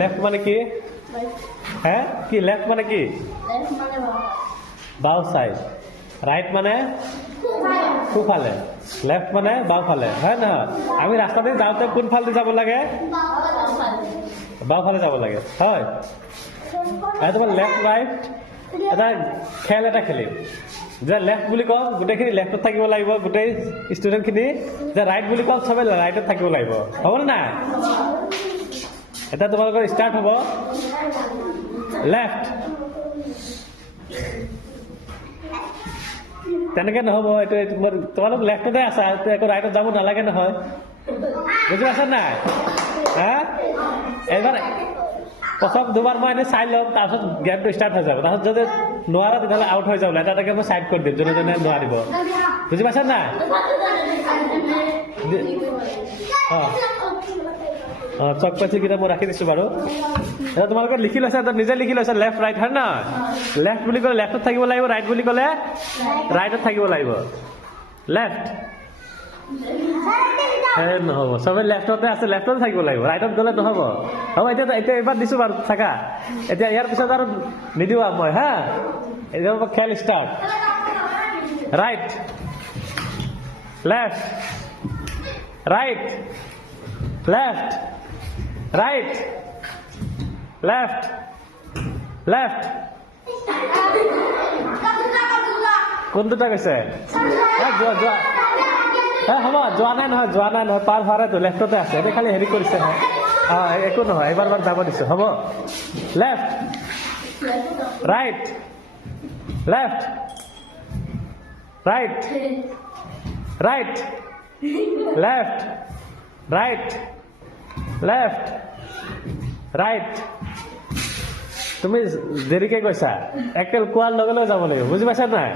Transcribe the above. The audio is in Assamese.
লেফট মানে কি হ্যাঁ কি লেফট মানে কি বাও সাইড রাইট মানে সোঁফালে লেফট মানে বাওঁফালে হয় নহয় আমি ৰাস্তা দি যাওঁতে কোনফালে যাব লাগে বাওঁফালে যাব লাগে হয় আৰু তোমাৰ লেফট ৰাইট এটা খেল এটা খেলিম যে লেফট বুলি কওঁ গোটেইখিনি লেফটত থাকিব লাগিব গোটেই ষ্টুডেণ্টখিনি যে ৰাইট বুলি কওঁ চবে ৰাইটত থাকিব লাগিব হ'বনে নাই এটা তোমালোকৰ ষ্টাৰ্ট হ'ব লেফট তেনেকে নহ'ব এইটো তোমালোক লেফটতে আছা একো ৰাইটত যাব নালাগে নহয় বুজি পাইছা নাই হা এইবাৰ প্ৰথম দুবাৰ মই এনেই চাই ল'ম তাৰপিছত গেমটো ষ্টাৰ্ট হৈ যাব তাৰপিছত যদি নোৱাৰা তেতিয়াহ'লে আউট হৈ যাব এটা এটাকে মই চাইড কৰি দিম যোনে যোনে নোৱাৰিব বুজি পাইছা নাই চক পেঞ্চিলকেইটা মই ৰাখি দিছোঁ বাৰু এতিয়া তোমালোকে লিখি লৈছা নিজে লিখি লৈছা লেফ্ট ৰাইট হয় নহয় লেফ্ট বুলি ক'লে লেফ্টত থাকিব লাগিব ৰাইট বুলি ক'লে ৰাইটত থাকিব লাগিব লেফ্ট নহ'ব চবে লেফ্টতে আছে লেফ্টতে থাকিব লাগিব ৰাইটত গ'লে নহ'ব হ'ব এতিয়া এইবাৰ দিছোঁ বাৰু থাকা এতিয়া ইয়াৰ পিছত আৰু নিদিওঁ মই হা এতিয়া খেল start right left right left right left left কোন দুটা কৈছে হ'ব যোৱা নাই নহয় পাৰ হোৱাৰেতো লেফ্টতে আছে এতিয়া খালি হেৰি কৰিছে একো নহয় এবাৰ যাব দিছোঁ হ'ব left right left right right left right left right তুমি দেৰিকে কৈছা একেল কোৱাৰ লগে লগে যাব লাগিব বুজি পাইছা নাই